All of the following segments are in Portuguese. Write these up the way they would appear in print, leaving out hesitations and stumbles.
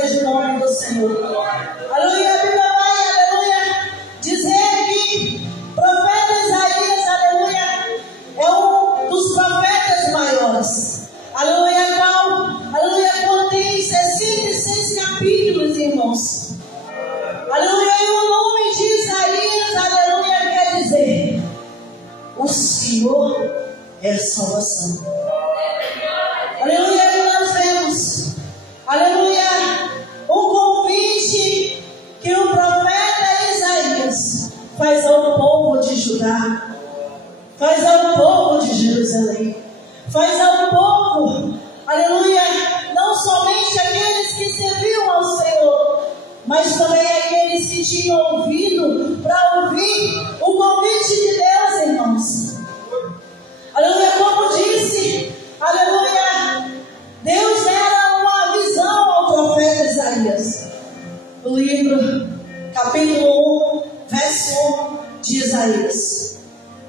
seja o nome do Senhor. Aleluia, a Bíblia vai, aleluia, dizer que o profeta Isaías, aleluia, é um dos profetas maiores. Aleluia, qual, aleluia, contém 66 capítulos, irmãos. Aleluia, e o nome de Isaías, aleluia, quer dizer: o Senhor é a salvação. Aleluia, e nós vemos, aleluia, o convite que o profeta Isaías faz ao povo de Judá, faz ao povo de Jerusalém, faz ao povo, aleluia, não somente aqueles que serviam ao Senhor, mas também aqueles que tinham ouvido para ouvir o convite de Deus, irmãos. Aleluia, como disse, aleluia, Deus era uma visão ao profeta Isaías. No livro, capítulo 1, verso 1 de Isaías,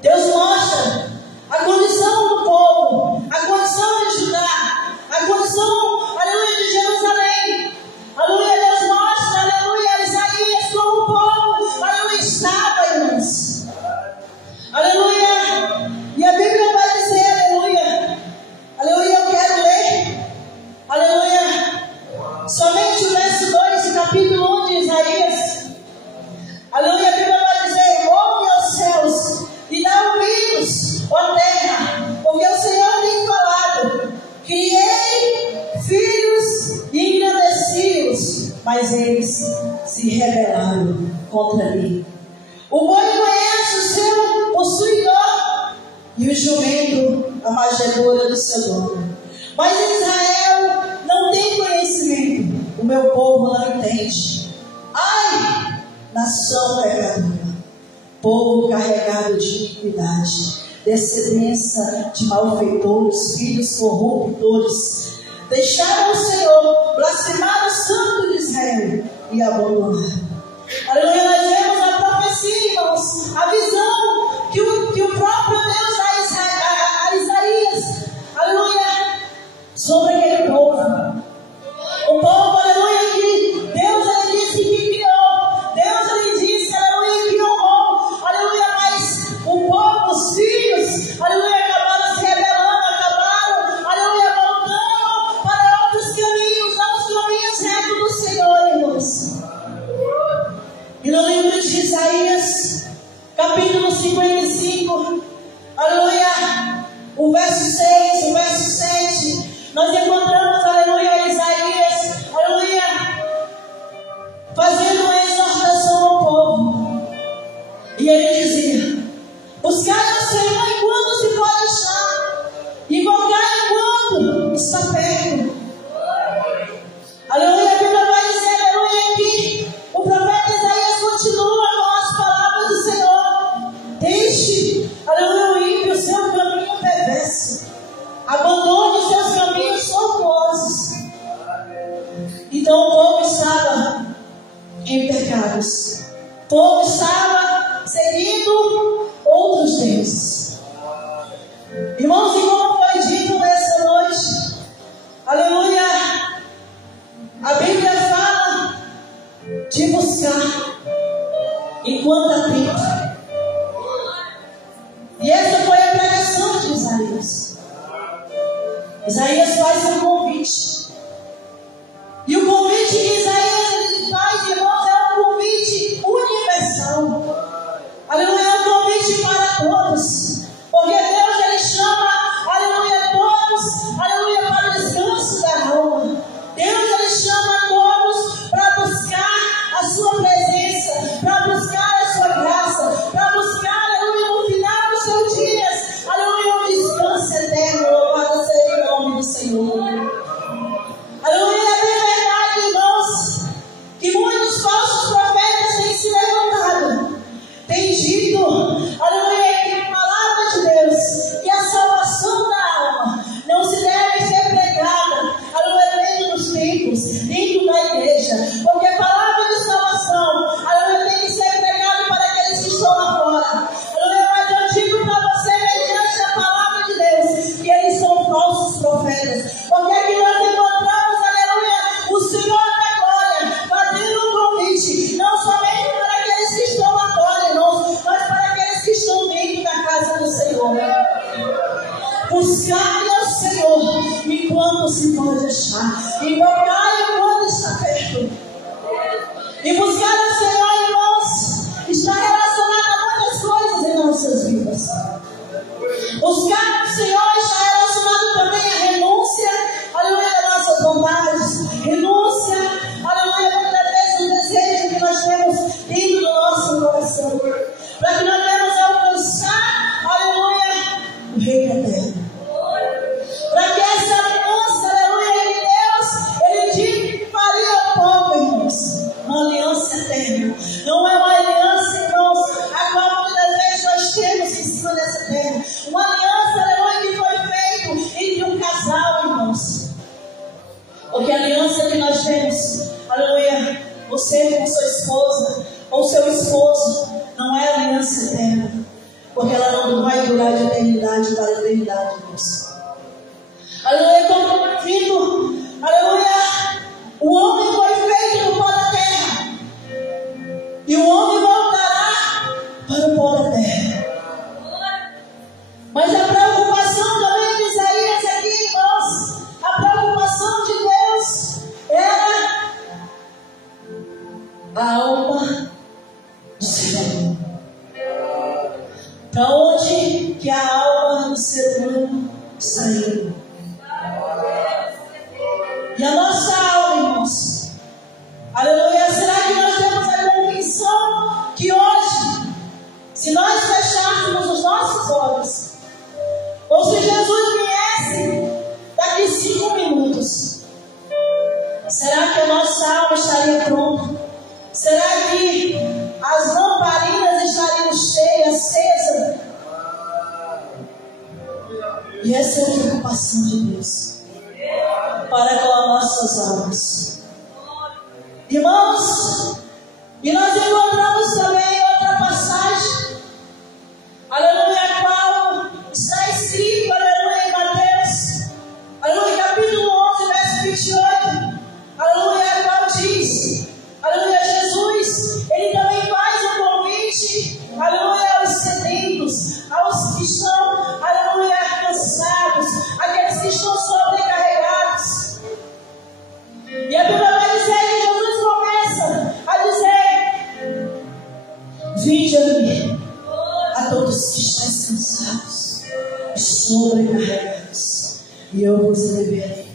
Deus mostra a condição do povo, a condição de Judá, a condição, aleluia, de Jerusalém. Aleluia, Deus mostra, aleluia, Isaías como o povo, aleluia, estava, irmãos. Aleluia, e a Bíblia vai dizer, aleluia, aleluia, eu quero ler, aleluia, somente o verso 2 do capítulo 1 de Isaías. Aleluia, a Bíblia vai dizer: ouve aos céus e dá ouvidos, ó terra, porque o Senhor tem falado. Criei filhos e engrandeci-os, mas eles se rebelaram contra mim. O boi conhece o seu possuidor e o jumento a manjedoura do seu dono. Mas Israel não tem conhecimento, o meu povo não entende. Ai, nação pecadora, povo carregado de iniquidade, descendência de malfeitores, filhos corruptores, deixaram o Senhor, blasfemaram o Santo de Israel e abandonaram. Aleluia, nós vemos a profecia, irmãos, a visão que o próprio Deus dá a Isaías, aleluia, sobre aquele povo. O povo, aleluia, que Deus, ele disse que criou, Deus, ele disse, aleluia, que honrou, aleluia, mas o povo, os filhos, aleluia, acabaram se rebelando, acabaram, aleluia, voltando para outros caminhos, não os caminhos retos do Senhor, irmãos. E no livro de Isaías, capítulo 55, aleluia, o verso 6, o verso 7, nós encontramos, aleluia, Isaías, aleluia, fazendo uma exortação ao povo. E ele dizia: buscai o Senhor enquanto se pode achar, invocai enquanto está perto. Aleluia, a Bíblia vai dizer, aleluia, que o profeta Isaías continua com as palavras do Senhor: deixe, aleluia, o ímpio o seu caminho perverso, abandone os seus caminhos tortuosos. Então o povo estava em pecados, o povo estava seguindo outros deuses. Irmãos, e como foi dito nessa noite, aleluia, a Bíblia fala de buscar enquanto há tempo. E essa foi a pregação de Isaías. Isaías faz um convite. E o convite que Isaías faz, irmãos, é um convite universal. Aleluia, é um convite para todos. Porque Deus, ele chama, aleluia, todos, aleluia, para o descanso da alma. Deus, ele chama todos para buscar a sua presença, para buscar a sua graça, para buscar, aleluia, no final dos seus dias, aleluia, um descanso eterno. Louvado seja o nome do Senhor. Aleluia, é verdade, irmãos, que muitos falsos profetas têm se levantado, têm dito, aleluia, que a palavra de Deus, que a salvação da alma não se deve ser pregada, aleluia, dentro dos templos, dentro da igreja, porque a palavra de salvação, aleluia, tem que ser pregada para aqueles que estão lá fora. Aleluia, mas eu digo para você, mediante a palavra de Deus, que eles são falsos profetas, porque aqui nós encontramos, aleluia, o Senhor da Tocar enquanto está perto. E buscar o Senhor, irmãos, está relacionado a muitas coisas em nossas vidas. Buscar o Senhor está relacionado também à renúncia, aleluia, das nossas vontades. Renúncia, aleluia, muitas vezes o desejo que nós temos dentro do nosso coração. Para que nós venhamos alcançar, aleluia, o reino eterno. Para que essa aliança, aleluia, de Deus, ele faria pouco, irmãos. Uma aliança eterna. Não é uma aliança, irmãos, a qual muitas vezes nós temos em cima dessa terra. Uma aliança, aleluia, que foi feita entre um casal, irmãos. Porque a aliança que nós temos, aleluia, você com sua esposa, ou seu esposo, não é aliança eterna. Porque ela não vai durar de eternidade para a eternidade, irmãos. Aleluia, como filho, aleluia, o homem foi feito no pó da terra. E o homem voltará para o pó da terra. Mas a preocupação também de Isaías aqui, irmãos, a preocupação de Deus era a alma do ser humano. Para onde que a alma do ser humano saiu? E a nossa alma, irmãos, aleluia, será que nós temos a convicção que hoje, se nós fechássemos os nossos olhos, ou se Jesus viesse daqui 5 minutos, será que a nossa alma estaria pronta? Será que as lamparinas estariam cheias, acesas? E essa é a preocupação de Deus para com as nossas almas. Irmãos, e nós encontramos também outra passagem, aleluia, a qual está escrito, aleluia, em Mateus, aleluia, capítulo 11, verso 28, aleluia, a qual diz, aleluia, Jesus, ele também faz um convite, aleluia, aos sedentos, aos que estão, aleluia, cansados, aqueles que estão sobrecarregados. E a Bíblia vai dizer que Jesus começa a dizer: vinde a mim, a todos que estáis cansados e sobrecarregados, e eu vos aliviarei.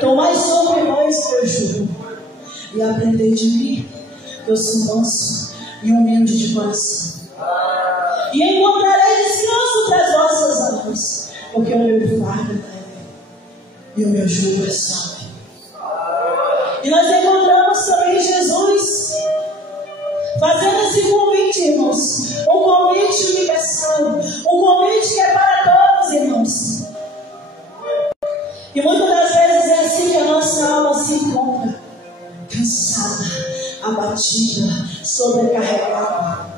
Tomai sobre vós meu jugo e aprendei de mim, que eu sou manso e humilde de coração, e encontrarei descanso para as vossas almas, porque o meu fardo é leve e o meu jugo é suave. E nós encontramos também Jesus fazendo esse convite, irmãos, um convite universal, um convite que é para todos, irmãos. E muitas das vezes é assim que a nossa alma se encontra, cansada, abatida, sobrecarregada.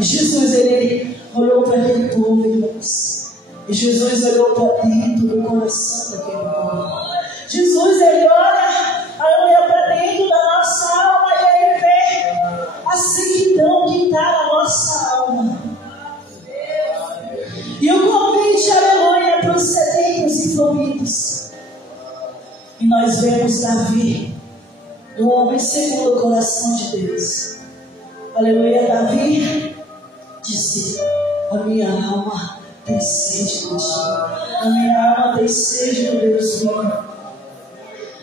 E Jesus, ele olhou para aquele povo, irmãos. E Jesus olhou para dentro do coração daquele povo. Jesus, ele olha para dentro da nossa alma e ele vê a sequidão que está na nossa alma. E o convite, aleluia, para os sedentos e famintos. E nós vemos Davi, o homem segundo o coração de Deus. Aleluia, Davi disse: a minha alma tem sede de ti. A minha alma tem sede do Deus vivo.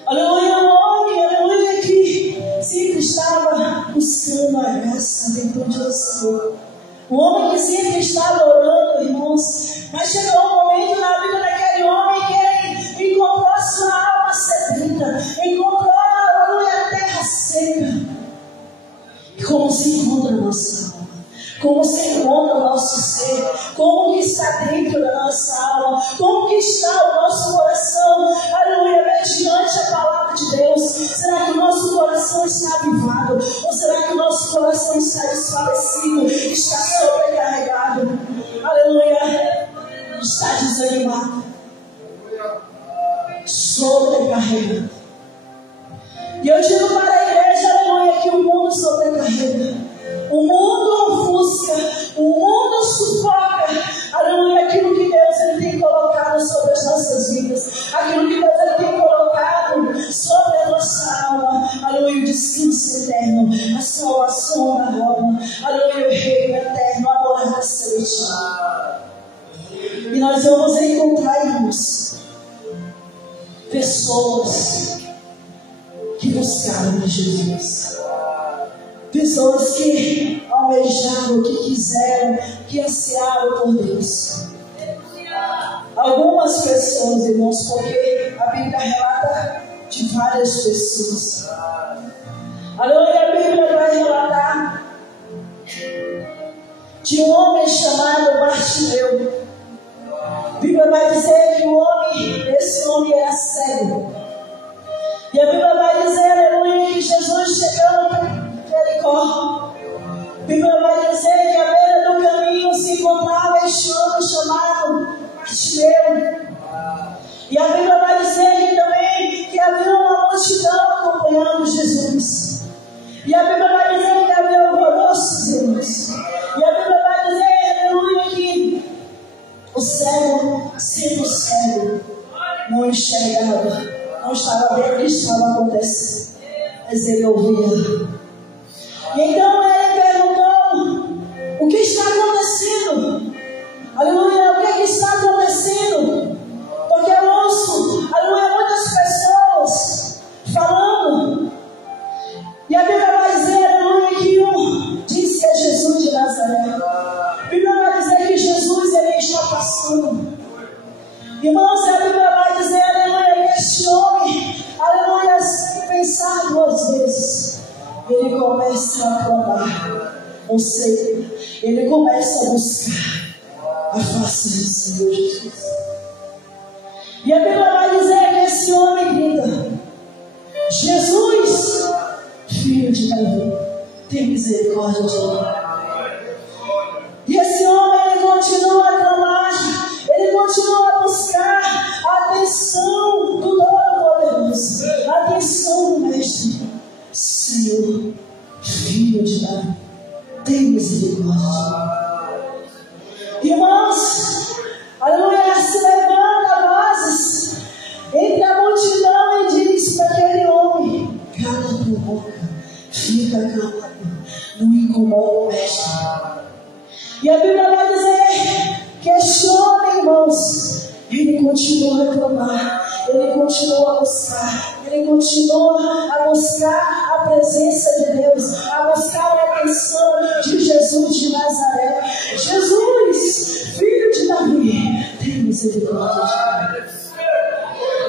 Aleluia, um homem, aleluia, que sempre estava buscando a graça, a virtude do Senhor. Um homem que sempre estava orando, irmãos. Mas chegou um momento na vida daquele homem que ele encontrou a sua alma sedenta, encontrou, aleluia, a terra seca. E como se encontra a nossa alma? Como se encontra o nosso ser? Como que está dentro da nossa alma? Como que está o nosso coração? Aleluia, mediante a palavra de Deus. Será que o nosso coração está avivado? Ou será que o nosso coração está desfalecido? Está sobrecarregado? Aleluia, está desanimado, sobrecarregado. E eu digo para a igreja, aleluia, que o mundo sobrecarrega. O mundo ofusca, o mundo sufoca, aleluia, aquilo que Deus ele tem colocado sobre as nossas vidas, aquilo que Deus ele tem colocado que buscaram Jesus. Pessoas que almejaram, que quiseram, que ansiaram por Deus. Algumas pessoas, irmãos, porque a Bíblia relata de várias pessoas. Aleluia, a Bíblia vai relatar de um homem chamado Bartimeu. A Bíblia vai dizer que esse homem era cego. E a Bíblia vai dizer, aleluia, que Jesus chegando em Jericó. A Bíblia vai dizer que à beira do caminho se encontrava este homem chamado Bartimeu. E a Bíblia vai dizer que também que havia uma multidão acompanhando Jesus. E a Bíblia vai dizer que havia alvoroços, irmãos. E a Bíblia vai dizer, aleluia, que o cego, sendo cego, não enxergava, não estava vendo o que estava acontecendo, mas ele ouvia. E então ele perguntou: o que está acontecendo? Aleluia, o que está acontecendo? Porque eu ouço, aleluia, muitas pessoas falando. E a Bíblia vai dizer, aleluia, que um disse é Jesus de Nazaré. A Bíblia vai dizer que Jesus ele está passando. Irmãos, a Bíblia vai dizer, aleluia, que este homem, aleluia, sem pensar duas vezes, ele começa a clamar. Ou seja, ele começa a buscar a face do Senhor Jesus. E a Bíblia vai dizer que esse homem grita: Jesus, filho de Davi, tem misericórdia de mim. E esse homem, ele continua a clamar, ele continua a buscar a atenção do Todo-Poderoso, a atenção do Mestre. Senhor, filho de Davi, tem misericórdia. Irmãos, aleluia, se levanta vozes entre a multidão e diz para aquele homem: cala a tua boca, fica calado, não incomoda o Mestre. E a Bíblia vai dizer que este homem, irmãos, ele continua a clamar, ele continua a buscar, ele continua a buscar a presença de Deus, a buscar a atenção de Jesus de Nazaré. Jesus, filho de Davi, tem misericórdia.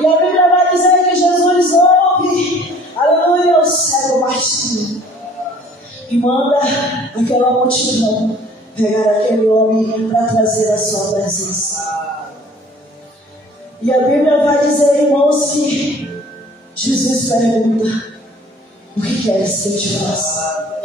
E a Bíblia vai dizer que Jesus ouve, aleluia, o cego Bartimeu, e manda aquela multidão pegar aquele homem para trazer a sua presença. E a Bíblia vai dizer, irmãos, que Jesus pergunta: o que queres que eu te faça?